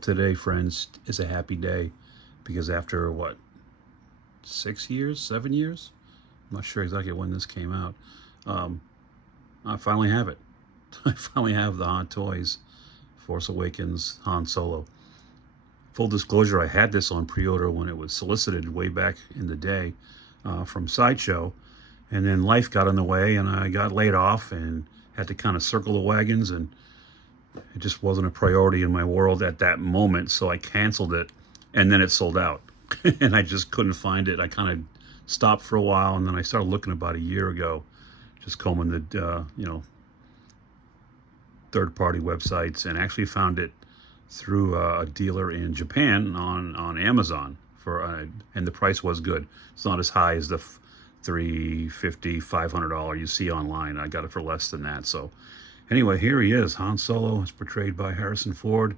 today, friends, is a happy day because after what, 6 years, 7 years? I'm not sure exactly when this came out. I finally have it. I finally have the Hot Toys Force Awakens Han Solo. Full disclosure, I had this on pre-order when it was solicited way back in the day from Sideshow, and then life got in the way and I got laid off and had to kind of circle the wagons, and it just wasn't a priority in my world at that moment, so I canceled it, and then it sold out. And I just couldn't find it. I kind of stopped for a while, and then I started looking about a year ago, just combing the third-party websites, and actually found it through a dealer in Japan on Amazon and the price was good. It's not as high as the $350, $500 you see online. I got it for less than that. So anyway, here he is. Han Solo is portrayed by Harrison Ford.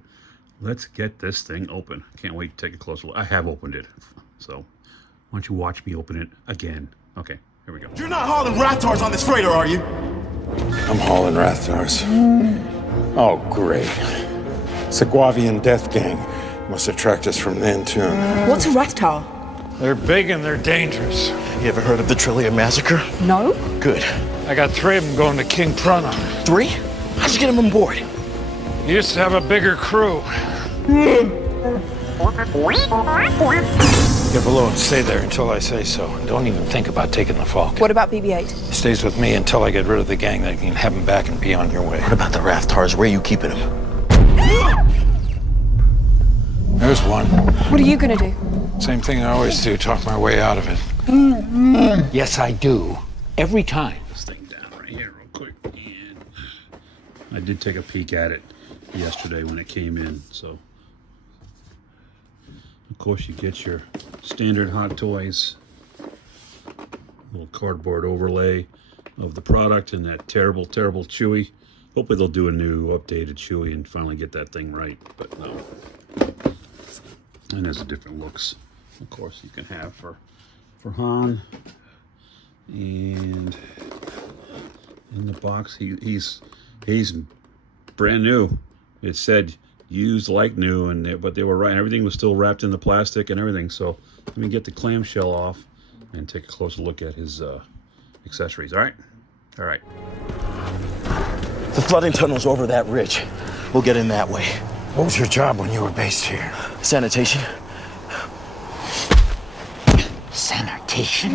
Let's get this thing open. Can't wait to take a closer look. I have opened it, so why don't you watch me open it again? Okay, here we go. You're not hauling Rathars on this freighter, are you? I'm hauling Rathars. Oh, great. Sequavian death gang must have tracked us from Nantoon. What's a Rathtar? They're big and they're dangerous. You ever heard of the Trillia Massacre? No. Good. I got 3 of them going to King Prana. 3? How'd you get them on board? You used to have a bigger crew. Get below and stay there until I say so. And don't even think about taking the Falcon. What about BB-8? He stays with me until I get rid of the gang. That you can have him back and be on your way. What about the Rathars? Where are you keeping them? There's one. What are you gonna do? Same thing I always do, talk my way out of it. Yes, I do. Every time. This thing down right here real quick. And I did take a peek at it yesterday when it came in. So, of course, you get your standard Hot Toys little cardboard overlay of the product and that terrible, terrible Chewie. Hopefully they'll do a new updated Chewie and finally get that thing right, but no. And there's the different looks, of course, you can have for Han. And in the box, he's brand new. It said used like new, but they were right. Everything was still wrapped in the plastic and everything. So let me get the clamshell off and take a closer look at his accessories. All right. The flooding tunnel's over that ridge. We'll get in that way. What was your job when you were based here? Sanitation. Sanitation?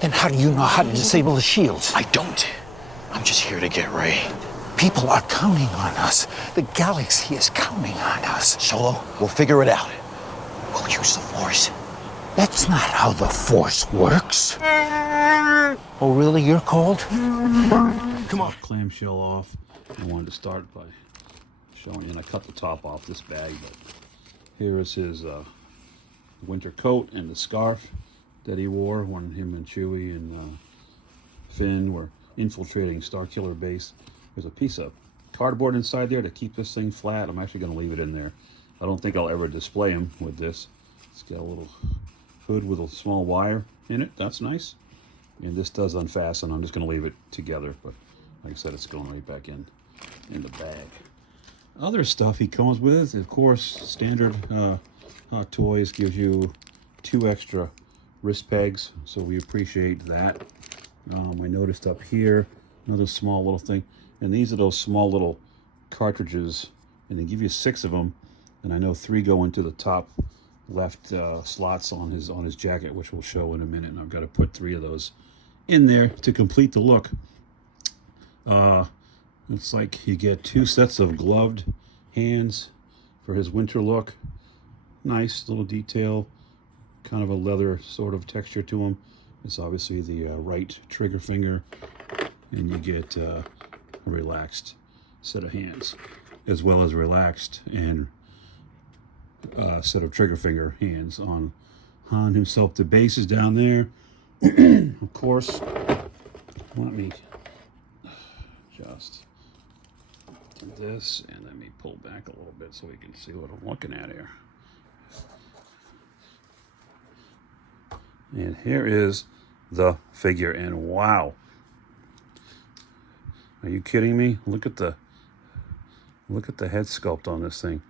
Then how do you know how to disable the shields? I don't. I'm just here to get Rey. People are counting on us. The galaxy is counting on us. Solo, we'll figure it out. We'll use the Force. That's not how the Force works. Oh, really? You're cold? Come on. Clamshell off. I wanted to start by showing you, and I cut the top off this bag, but here is his winter coat and the scarf that he wore when him and Chewie and Finn were infiltrating Starkiller Base. There's a piece of cardboard inside there to keep this thing flat. I'm actually going to leave it in there. I don't think I'll ever display him with this. It's got a little hood with a small wire in it. That's nice. And this does unfasten. I'm just going to leave it together, but like I said, it's going right back in the bag. Other stuff he comes with, of course, standard Hot Toys gives you 2 extra wrist pegs, so we appreciate that. I noticed up here another small little thing, and these are those small little cartridges, and they give you 6 of them, and I know 3 go into the top left slots on his jacket, which we'll show in a minute, and I've got to put 3 of those in there to complete the look. It's like you get 2 sets of gloved hands for his winter look. Nice little detail, kind of a leather sort of texture to them. It's obviously the right trigger finger, and you get a relaxed set of hands, as well as relaxed and set of trigger finger hands on Han himself. The base is down there. Of course, let me just do this, and let me pull back a little bit so we can see what I'm looking at here. And here is the figure, and wow. Are you kidding me? Look at the head sculpt on this thing.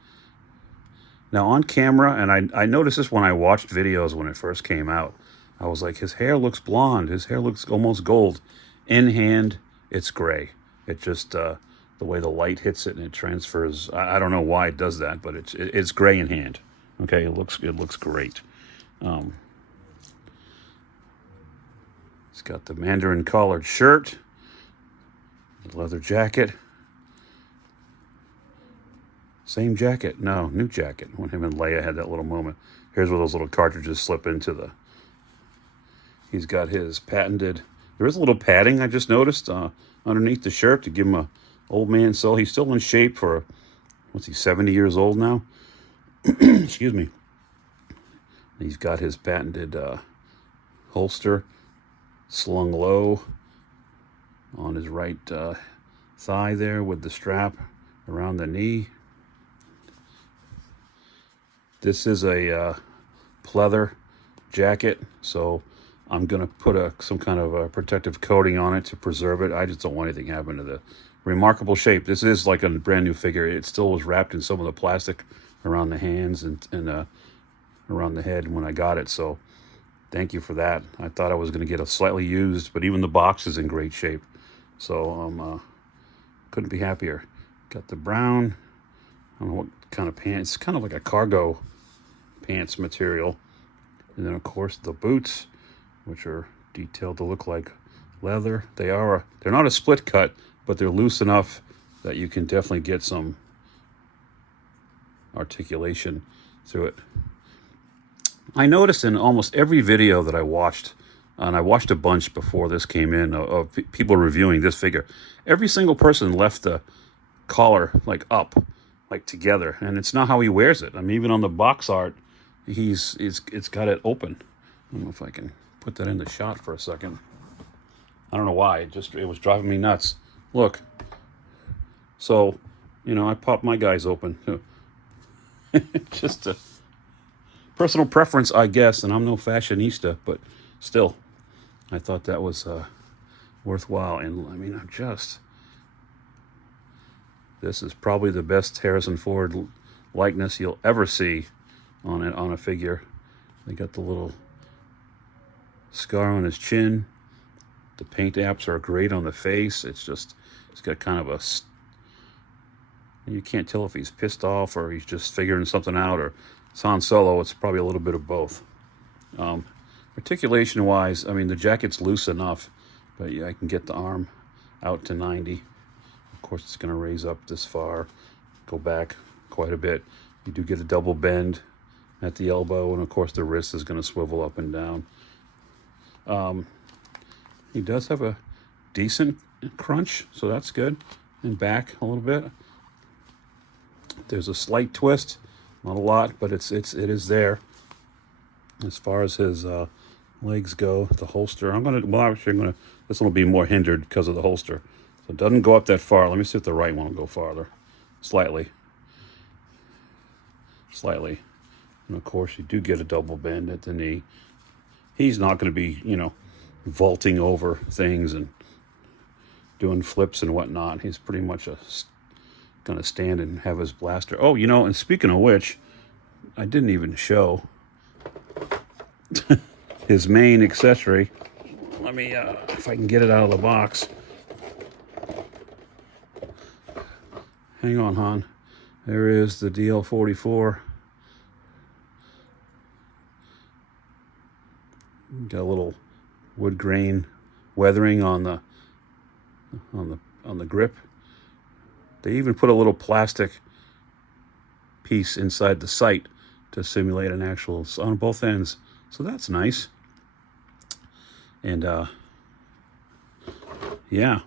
Now on camera, and I noticed this when I watched videos when it first came out, I was like, his hair looks blonde. His hair looks almost gold. In hand, it's gray. It just, the way the light hits it and it transfers, I don't know why it does that, but it's gray in hand. Okay, it looks great. He's got the Mandarin collared shirt, the leather jacket. Same jacket. No, new jacket. When him and Leia had that little moment. Here's where those little cartridges slip into the... He's got his patented... There is a little padding I just noticed underneath the shirt to give him a old man soul. He's still in shape for... What's he, 70 years old now? Excuse me. He's got his patented holster slung low on his right thigh there with the strap around the knee. This is a pleather jacket, so I'm going to put some kind of a protective coating on it to preserve it. I just don't want anything to happen to the remarkable shape. This is like a brand new figure. It still was wrapped in some of the plastic around the hands and around the head when I got it, so thank you for that. I thought I was going to get a slightly used, but even the box is in great shape, so couldn't be happier. Got the brown, I don't know what kind of pants, it's kind of like a cargo pants material. And then of course the boots, which are detailed to look like leather. They're not a split cut, but they're loose enough that you can definitely get some articulation through it. I noticed in almost every video that I watched, and I watched a bunch before this came in, of people reviewing this figure, every single person left the collar like up, like together, and it's not how he wears it. I mean, even on the box art, it's got it open. I don't know if I can put that in the shot for a second. I don't know why, it was driving me nuts. Look, so I popped my guys open. Just a personal preference, I guess, and I'm no fashionista, but still, I thought that was worthwhile. And I mean, this is probably the best Harrison Ford likeness you'll ever see on a figure. They got the little scar on his chin. The paint apps are great on the face. It's got kind of you can't tell if he's pissed off or he's just figuring something out, or it's Han Solo. It's probably a little bit of both. Articulation wise, I mean, the jacket's loose enough, but yeah, I can get the arm out to 90. Of course, it's going to raise up this far, go back quite a bit. You do get a double bend at the elbow, and of course the wrist is going to swivel up and down. He does have a decent crunch, so that's good. And back a little bit. There's a slight twist, not a lot, but it is there. As far as his legs go, the holster, this one will be more hindered because of the holster. So it doesn't go up that far. Let me see if the right one will go farther. Slightly. And of course, you do get a double bend at the knee. He's not going to be, vaulting over things and doing flips and whatnot. He's pretty much going to stand and have his blaster. Oh, and speaking of which, I didn't even show his main accessory. Let me, if I can get it out of the box. Hang on, Han. There is the DL-44. Got a little wood grain weathering on the grip. They even put a little plastic piece inside the sight to simulate an actual on both ends. So that's nice. And yeah,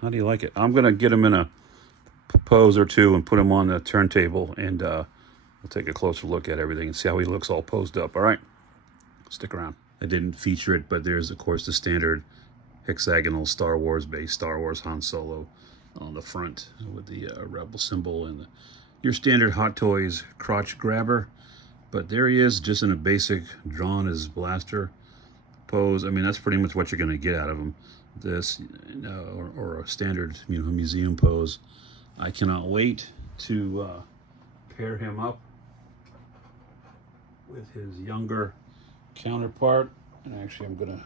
how do you like it? I'm gonna get him in a pose or two and put him on the turntable, and we'll take a closer look at everything and see how he looks all posed up. All right, stick around. I didn't feature it, but there's of course the standard hexagonal Star Wars base, Star Wars Han Solo on the front with the rebel symbol and your standard Hot Toys crotch grabber. But there he is, just in a basic drawn as blaster pose. I mean, that's pretty much what you're going to get out of him. This or a standard museum pose. I cannot wait to pair him up with his younger counterpart. And actually, I'm gonna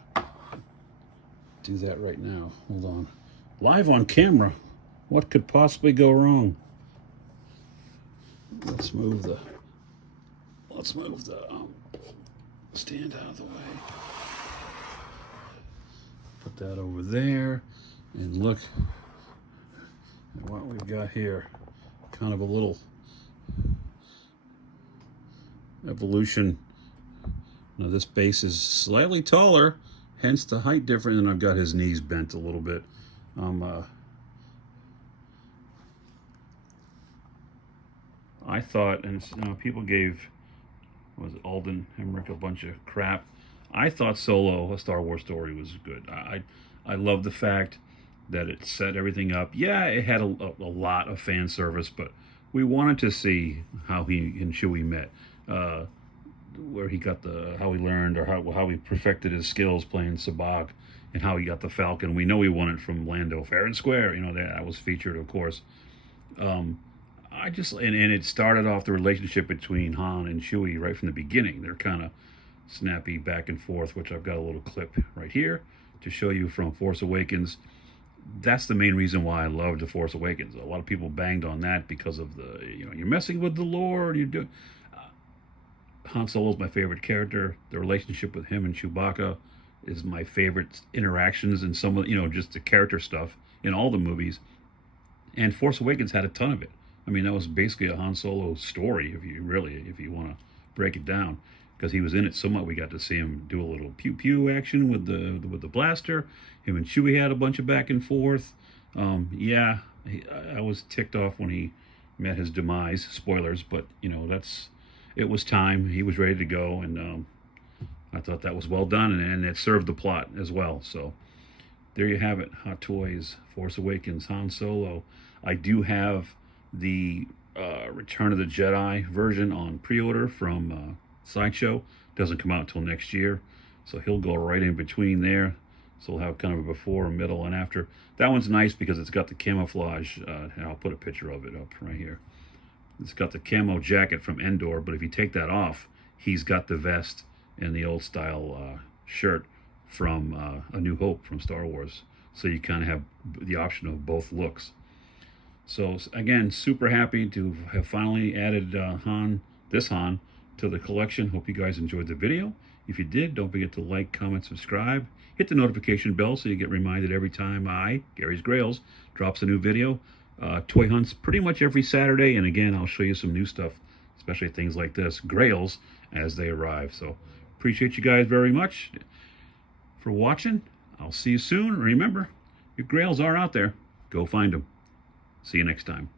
do that right now. Hold on. Live on camera. What could possibly go wrong? Let's move the stand out of the way. Put that over there, and look at what we've got here. Kind of a little evolution. Now this base is slightly taller, hence the height difference, and I've got his knees bent a little bit. I thought, and people gave, was it Alden Ehrenreich a bunch of crap. I thought Solo, A Star Wars Story, was good. I love the fact that it set everything up. Yeah, it had a lot of fan service, but we wanted to see how he and Chewie met, where he got how he learned, or how he perfected his skills playing Sabacc, and how he got the Falcon. We know he won it from Lando fair and square. You know, that was featured, of course. And it started off the relationship between Han and Chewie right from the beginning. They're kind of snappy back and forth, which I've got a little clip right here to show you from Force Awakens. That's the main reason why I loved The Force Awakens. A lot of people banged on that because of you're messing with the lore, and you're doing. Han Solo's my favorite character. The relationship with him and Chewbacca is my favorite interactions, and some of just the character stuff in all the movies. And Force Awakens had a ton of it. I mean, that was basically a Han Solo story, if you want to break it down, because he was in it so much. We got to see him do a little pew pew action with the blaster. Him and Chewie had a bunch of back and forth. I was ticked off when he met his demise. Spoilers, but it was time. He was ready to go, and I thought that was well done, and it served the plot as well. So there you have it. Hot Toys, Force Awakens, Han Solo. I do have the Return of the Jedi version on pre-order from Sideshow. Doesn't come out until next year, so he'll go right in between there. So we'll have kind of a before, a middle, and after. That one's nice because it's got the camouflage, and I'll put a picture of it up right here. It's got the camo jacket from Endor, but if you take that off, he's got the vest and the old style shirt from A New Hope from Star Wars. So you kind of have the option of both looks. So again, super happy to have finally added this Han to the collection. Hope you guys enjoyed the video. If you did, don't forget to like, comment, subscribe. Hit the notification bell so you get reminded every time Gary's Grails, drops a new video. Toy hunts pretty much every Saturday. And again, I'll show you some new stuff, especially things like this, Grails, as they arrive. So appreciate you guys very much for watching. I'll see you soon. Remember, your Grails are out there. Go find them. See you next time.